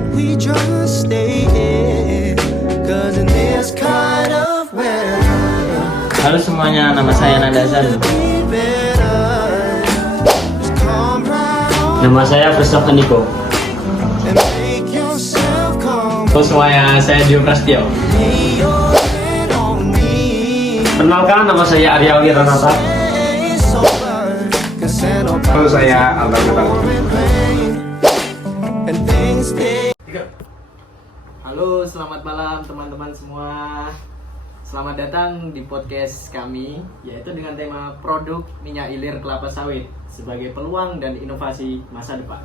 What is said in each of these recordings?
that we just stay here, 'cause in this kind of weather. Halo semuanya, nama saya Nanda Azan. Nama saya Christopher Niko. Halo semuanya, saya Dio Prastio. Perkenalkan, nama saya Arya Wiranata. Halo, saya Albar Ketal. Halo, selamat malam teman-teman semua. Selamat datang di podcast kami, yaitu dengan tema produk minyak ilir kelapa sawit sebagai peluang dan inovasi masa depan.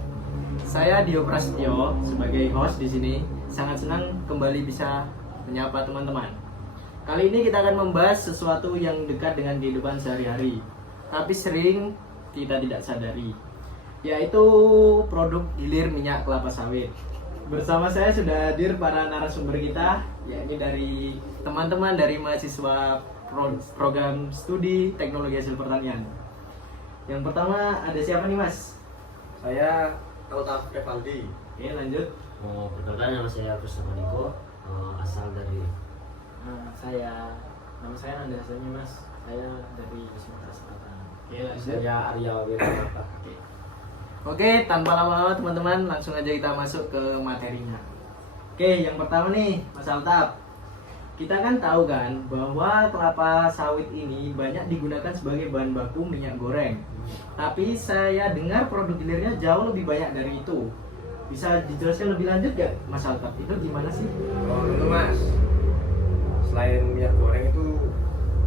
Saya Dio Prastio sebagai host di sini, sangat senang kembali bisa menyapa teman-teman. Kali ini kita akan membahas sesuatu yang dekat dengan kehidupan sehari-hari, tapi sering kita tidak sadari, yaitu produk gilir minyak kelapa sawit. Bersama saya sudah hadir para narasumber kita, yakni dari teman-teman dari mahasiswa program studi teknologi hasil pertanian. Yang pertama ada siapa nih Mas? Saya Tautaf Revaldi. Oke, lanjut. Perkenalkan, nama saya Christopher Niko, asal dari Nama saya Nanda Hasani Mas. Saya dari Sumatera Selatan. Oke, lanjut. saya Arya Wiranata. Oke, tanpa lama-lama teman-teman, langsung aja kita masuk ke materinya. Oke, yang pertama nih, Mas Altaf. Kita kan tahu kan bahwa kelapa sawit ini banyak digunakan sebagai bahan baku minyak goreng. Tapi saya dengar produk hilirnya jauh lebih banyak dari itu. Bisa dijelaskan lebih lanjut gak, Mas Altaf? Itu gimana sih? Oh, tentu Mas. Selain minyak goreng itu,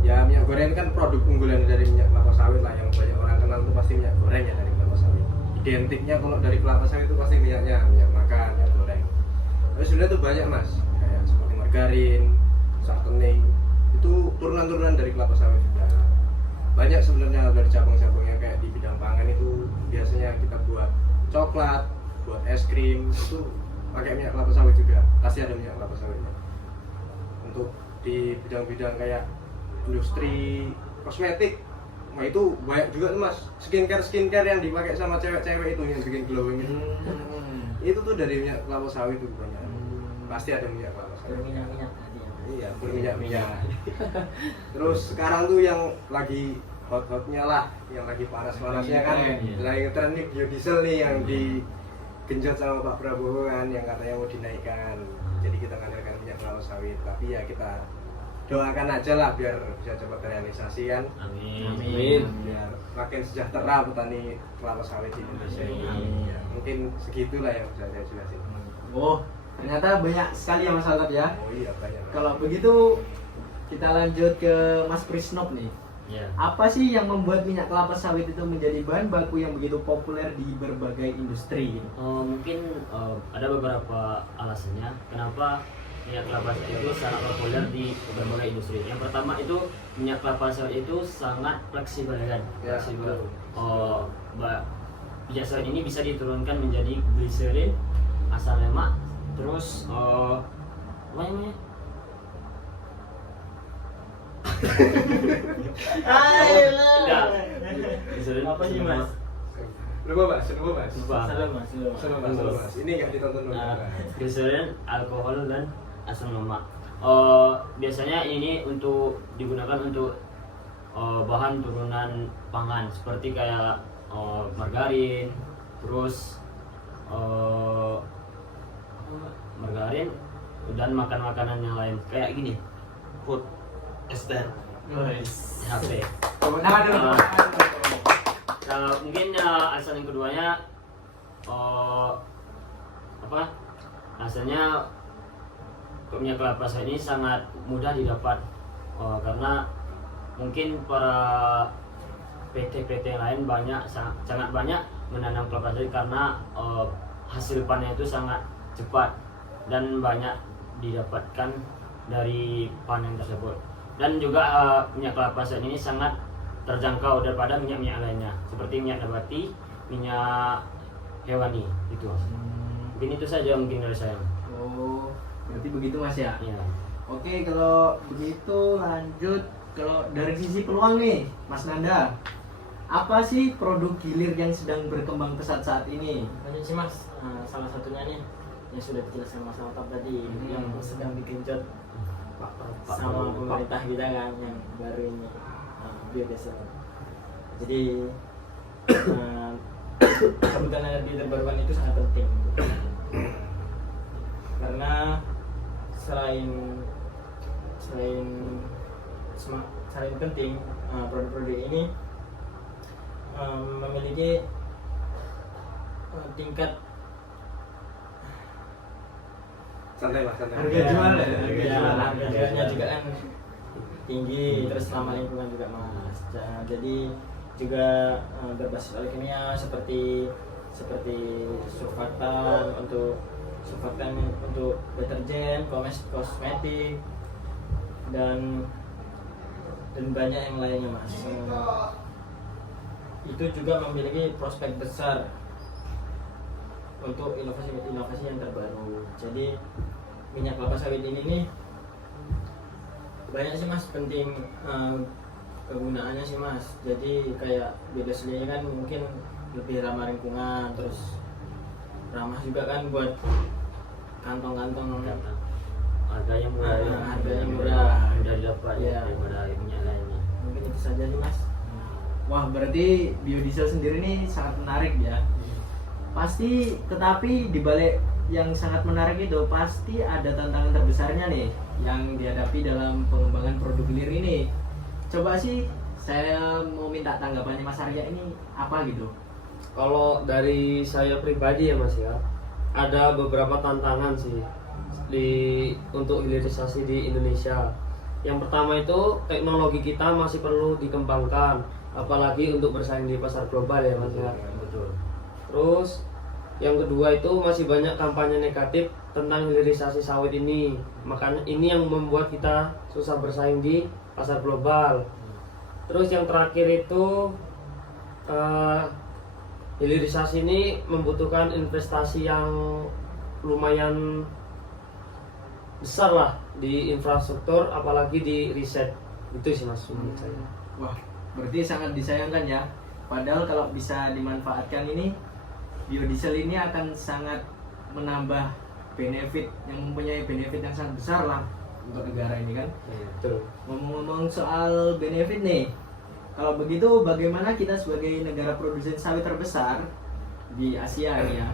ya minyak goreng kan produk unggulan dari minyak kelapa sawit lah, yang banyak orang kenal itu pasti minyak goreng ya dari kelapa sawit. Identiknya kalau dari kelapa sawit itu pasti minyaknya, minyak makan, minyak goreng. Tapi sebenarnya itu banyak Mas, kayak seperti margarin, sartening, itu turunan-turunan dari kelapa sawit juga. Banyak sebenarnya dari cabang-cabangnya, kayak di bidang pangan itu biasanya kita buat coklat, buat es krim, itu pakai minyak kelapa sawit juga, pasti ada minyak kelapa sawitnya. Untuk di bidang-bidang kayak industri kosmetik, nah itu banyak juga tuh Mas, skincare yang dipakai sama cewek-cewek itu yang bikin glowing itu. Itu tuh dari minyak kelapa sawit tuh banyak. Pasti ada minyak kelapa sawit. Berminyak-minyak tadi ya. Iya, berminyak-minyak. Terus sekarang tuh yang lagi hot-hotnya lah, yang lagi panas-panasnya kan, lagi ngetren nih biodiesel nih yang digenjot sama Pak Prabowo kan, yang katanya mau dinaikkan. Jadi kita ngandalkan minyak kelapa sawit, tapi ya kita doakan aja lah biar bisa cepat terrealisasi kan. Amin. Biar makin sejahtera petani kelapa sawit di Indonesia ini. Ya, mungkin segitulah yang bisa saya jelasin. Oh, ternyata banyak sekali ya Mas Altaf ya. Oh iya banyak. Kalau begitu kita lanjut ke Mas Prisnop nih. Ya. Apa sih yang membuat minyak kelapa sawit itu menjadi bahan baku yang begitu populer di berbagai industri? Mungkin ada beberapa alasannya kenapa minyak kelapa sawit itu sangat populer di berbagai industri. Yang pertama itu minyak kelapa sawit itu sangat fleksibel kan. Ya, Fleksibel. Minyak sawit ini bisa diturunkan menjadi gliserin, asam lemak, terus apa namanya? Gliserin Apa sih Mas? Lupa Mas. Salam Mas. Mas. Ini nggak ditonton dulu. Gliserin, alkohol dan asam lemak. Biasanya ini digunakan untuk bahan turunan pangan seperti kayak margarin, terus margarin dan makanan-makanan yang lain kayak gini, food ester, HP. Mungkin alasan yang keduanya alasannya minyak kelapa sawit ini sangat mudah didapat karena mungkin para PT-PT lain sangat banyak menanam kelapa sawit karena hasil panen itu sangat cepat dan banyak didapatkan dari panen tersebut. Dan juga minyak kelapa sawit ini sangat terjangkau daripada minyak-minyak lainnya seperti minyak nabati, minyak hewani gitu. Mungkin itu saja mungkin dari saya. Oh, berarti begitu Mas ya? Ya. Oke, kalau begitu lanjut kalau dari sisi peluang nih, Mas Nanda. Apa sih produk gilir yang sedang berkembang pesat saat ini? Banyak sih Mas. Salah satunya nih yang sudah dijelaskan Mas Altab tadi, yang sedang digenjot Pak sama pemerintah kita kan yang baru ini, biodiesel. Jadi kebutuhan energi terbarukan itu sangat penting karena selain penting, produk-produk ini memiliki tingkat santai Harga jual ya, harga jualnya juga kan tinggi, terus ramah lingkungan juga Mas. Jadi juga berbasis oleh kimia seperti surfaktan untuk deterjen, kosmetik dan banyak yang lainnya Mas. Itu juga memiliki prospek besar untuk inovasi yang terbaru. Jadi minyak kelapa sawit ini nih banyak sih Mas, penting kegunaannya sih Mas. Jadi kayak biodiesel kan mungkin lebih ramah lingkungan, terus ramah juga kan buat kantong-kantong, harga yang murah, mudah didapat ya daripada minyak lainnya. Mungkin itu saja sih Mas. Wah, berarti biodiesel sendiri ini sangat menarik ya. Pasti, tetapi dibalik yang sangat menarik itu pasti ada tantangan terbesarnya nih yang dihadapi dalam pengembangan produk hilir ini. Coba sih saya mau minta tanggapannya Mas Arya ini apa gitu. Kalau dari saya pribadi ya Mas ya, ada beberapa tantangan sih untuk hilirisasi di Indonesia. Yang pertama itu teknologi kita masih perlu dikembangkan, apalagi untuk bersaing di pasar global ya Mas ya. Betul. Terus yang kedua itu masih banyak kampanye negatif tentang hilirisasi sawit ini. Makanya ini yang membuat kita susah bersaing di pasar global. Terus yang terakhir itu hilirisasi ini membutuhkan investasi yang lumayan besar lah di infrastruktur, apalagi di riset. Itu sih Mas menurut saya. Wah, berarti sangat disayangkan ya. Padahal kalau bisa dimanfaatkan ini, biodiesel ini akan sangat menambah benefit, yang mempunyai benefit yang sangat besar lah untuk negara ini kan. Betul. Ngomong-ngomong soal benefit nih, kalau begitu bagaimana kita sebagai negara produsen sawit terbesar di Asia ini ya,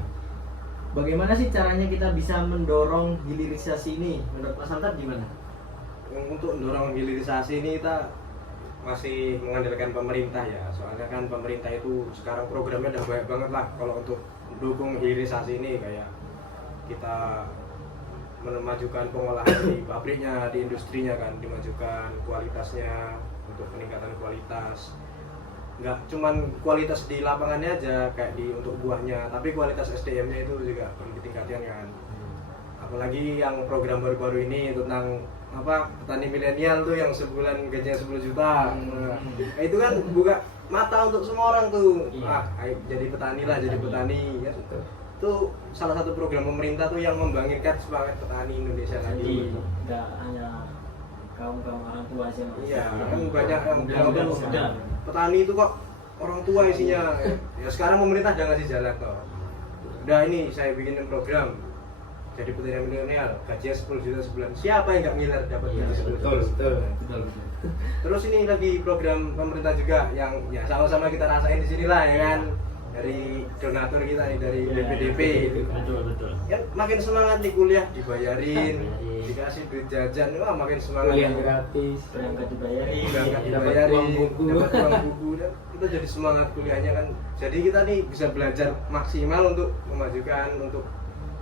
bagaimana sih caranya kita bisa mendorong hilirisasi ini? Menurut Mas Antar gimana? Untuk mendorong hilirisasi ini kita masih mengandalkan pemerintah ya, soalnya kan pemerintah itu sekarang programnya udah banyak banget lah kalau untuk mendukung hilirisasi ini, kayak kita memajukan pengolahan di pabriknya, di industrinya kan, dimajukan kualitasnya untuk peningkatan kualitas. Nggak cuman kualitas di lapangannya aja kayak untuk buahnya, tapi kualitas SDM-nya itu juga perlu ditingkatkan kan. Apalagi yang program baru-baru ini tentang petani milenial tuh yang sebulan gajinya 10 juta. Nah, itu kan buka mata untuk semua orang tuh. Ayo jadi petani lah, jadi petani ya. Itu salah satu program pemerintah tuh yang membangkitkan semangat petani Indonesia Jadi lagi. tidak hanya kaum orang tua aja Mas. Iya, kan banyak yang bilang muda, tuh muda. petani itu kok orang tua isinya. Ya sekarang pemerintah udah ngasih jalan kok. Udah ini saya bikin program jadi petani milenial, gajinya 10 juta sebulan. Siapa yang nggak ngiler dapat gaji 10 juta? Betul. Terus ini lagi program pemerintah juga yang ya sama-sama kita rasain di sini lah ya kan. Dari donatur kita nih, dari BPDP. Betul. Ya makin semangat nih kuliah dibayarin, Dibayarin. dikasih duit jajan, wah makin semangat. Kuliah gratis. Berangkat dibayarin. Berangkat Dapat dibayarin, uang buku. dapat uang buku, dan kita jadi semangat kuliahnya kan. Jadi kita nih bisa belajar maksimal untuk memajukan, untuk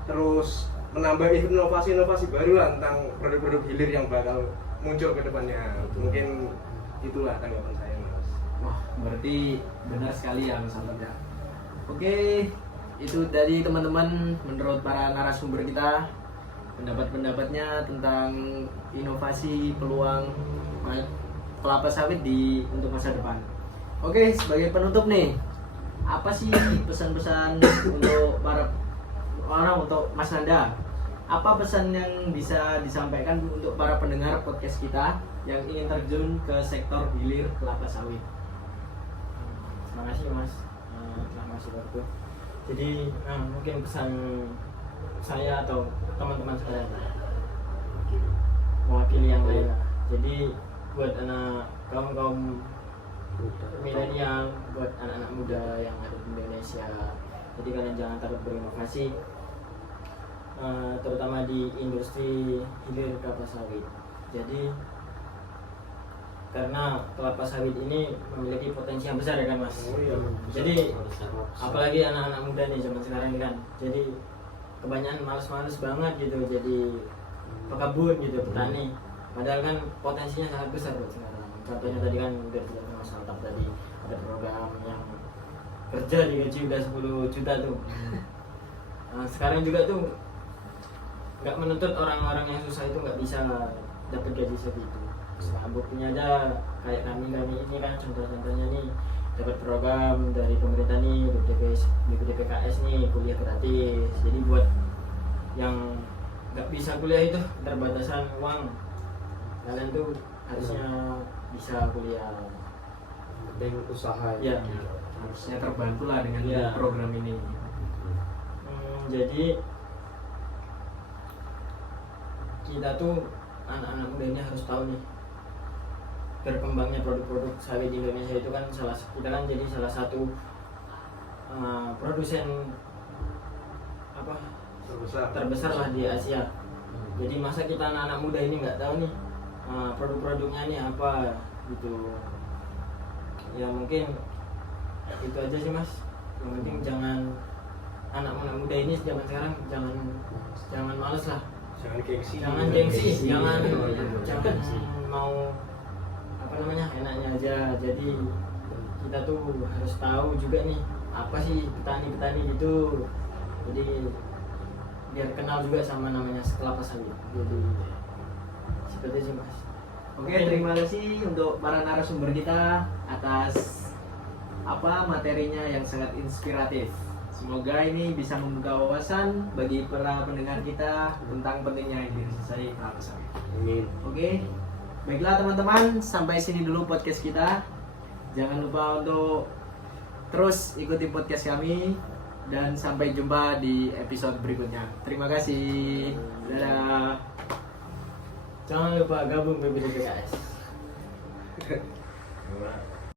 terus menambah inovasi-inovasi baru lah tentang produk-produk hilir yang bakal muncul ke depannya. Mungkin itulah tanggapan saya Mas. Wah, berarti benar sekali ya Mas Antar ya. Oke, itu dari teman-teman menurut para narasumber kita, pendapat-pendapatnya tentang inovasi peluang kelapa sawit untuk masa depan. Oke, sebagai penutup nih, apa sih pesan-pesan untuk para orang, untuk Mas Nanda? Apa pesan yang bisa disampaikan untuk para pendengar podcast kita yang ingin terjun ke sektor hilir kelapa sawit? Terima kasih Mas, terima kasih Bapak. Jadi mungkin pesan saya atau teman-teman sekalian, mewakili yang lain. Jadi buat anak kaum milenial, buat anak-anak muda yang ada di Indonesia, jadi kalian jangan takut berinovasi, terutama di industri hilir kelapa sawit. Jadi karena kelapa sawit ini memiliki potensi yang besar ya kan Mas. Jadi apalagi anak-anak muda nih zaman sekarang kan, jadi kebanyakan males-males banget gitu, jadi pekebun gitu, petani. Padahal kan potensinya sangat besar buat sekarang. Contohnya tadi kan udah dijelaskan Mas Altaf tadi, ada program yang kerja digaji udah 10 juta tuh. Nah, sekarang juga tuh nggak menuntut orang-orang yang susah itu nggak bisa dapat gaji segitu. Nah, buktinya aja kayak kami ini kan contoh-contohnya nih dapat program dari pemerintah nih BPDPKS nih, kuliah gratis. Jadi buat yang nggak bisa kuliah itu keterbatasan uang, kalian tuh harusnya bisa kuliah. Penting usaha Ya, Harusnya terbantu lah dengan Iya. program ini. Jadi kita tuh anak-anak muda ini harus tahu nih, berkembangnya produk-produk sawit di Indonesia itu kan kita kan jadi salah satu produsen apa terbesar lah di Asia. Jadi masa kita anak-anak muda ini nggak tahu nih produk-produknya ini apa gitu. Ya mungkin itu aja sih Mas. Yang penting jangan anak-anak muda ini zaman sekarang jangan males lah, Jangan gengsi. jangan gengsi, jangan mau apa namanya enaknya aja. Jadi kita tuh harus tahu juga nih apa sih petani-petani gitu. Jadi biar kenal juga sama namanya kelapa sawit. Jadi seperti itu Mas. Oke, terima kasih untuk para narasumber kita atas materinya yang sangat inspiratif. Semoga ini bisa membuka wawasan bagi para pendengar kita tentang pentingnya hilirisasi kelapa sawit. Amin. Oke, baiklah teman-teman, sampai sini dulu podcast kita. Jangan lupa untuk terus ikuti podcast kami dan sampai jumpa di episode berikutnya. Terima kasih. Dadah. Jangan lupa gabung BPDPKS.